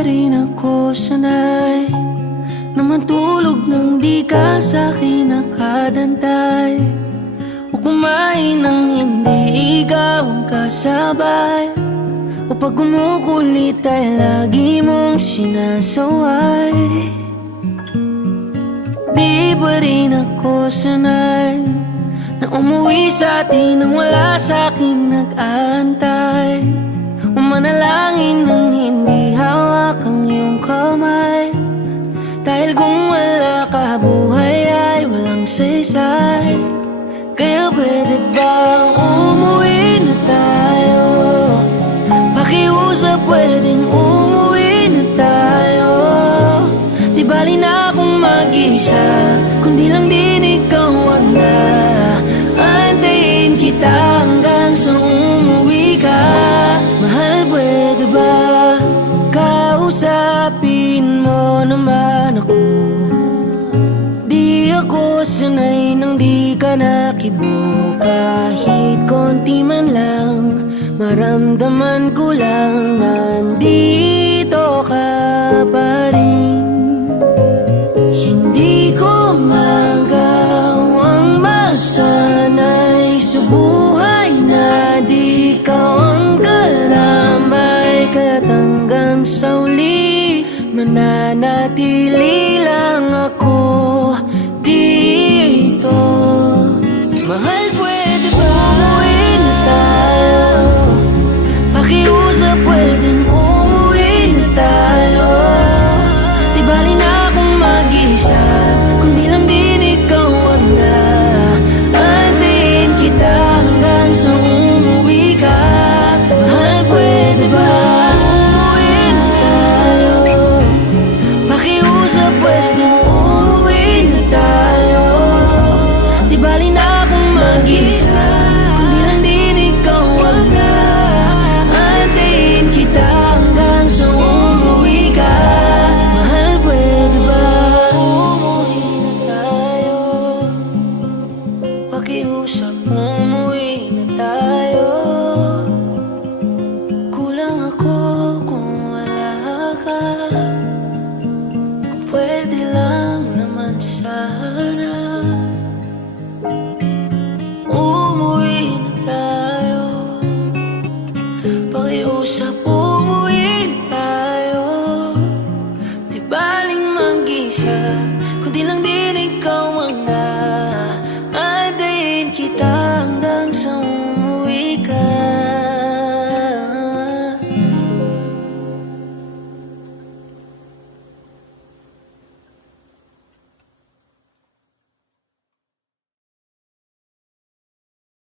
pa rin ako sanay na matulog nang di ka sa'kin nakadantay, o kumain nang hindi ikaw ang kasabay, o pag kumukulit ay lagi mong sinasaway. Di pa rin ako sanay na umuwi sa atin nang wala sa'king nag-aantay, o manalangin nang hindi hawak ang iyong kamay. Dahil kung wala ka, buhay ay walang saysay. Kaya pwede bang umuwi na tayo? Pakiusap, pwedeng umuwi na tayo. Di bali na akong mag-isa, kundi lang din ikaw wag na. Antayin kita hanggang sa umuwi ka. Mahal, pwede ba kausapin mo naman ako? Di ako sanay nang di ka nakibo. Kahit konti man lang, maramdaman ko lang nandito ka pa rin. Hindi ko magawang masanay sa buhay na di ka ang karamay. Kaya't hanggang sa uli, mananatili lang ako dito. Mahal, pwede ba umuwi na tayo? Pakiusap, pwedeng umuwi na tayo. Di bali na akong mag-isa, kundi lang din ikaw wag na. Antayin kita hanggang sa umuwi ka. Mahal, pwede ba umuwi na tayo? Pakiusap, pwedeng umuwi na tayo. Di bali na akong mag-isa, kundi lang din ikaw wag na. Antayin kita hanggang sa umuwi ka. Mahal, pwede ba umuwi na tayo? Pakiusap, umuwi na tayo. Kulang ako kung wala ka. Kung pwede lang naman sana, umuwi na tayo. Pakiusap, umuwi na tayo. Di baling mag-isa, kundi lang din ikaw ang na. Antayin kita hanggang sa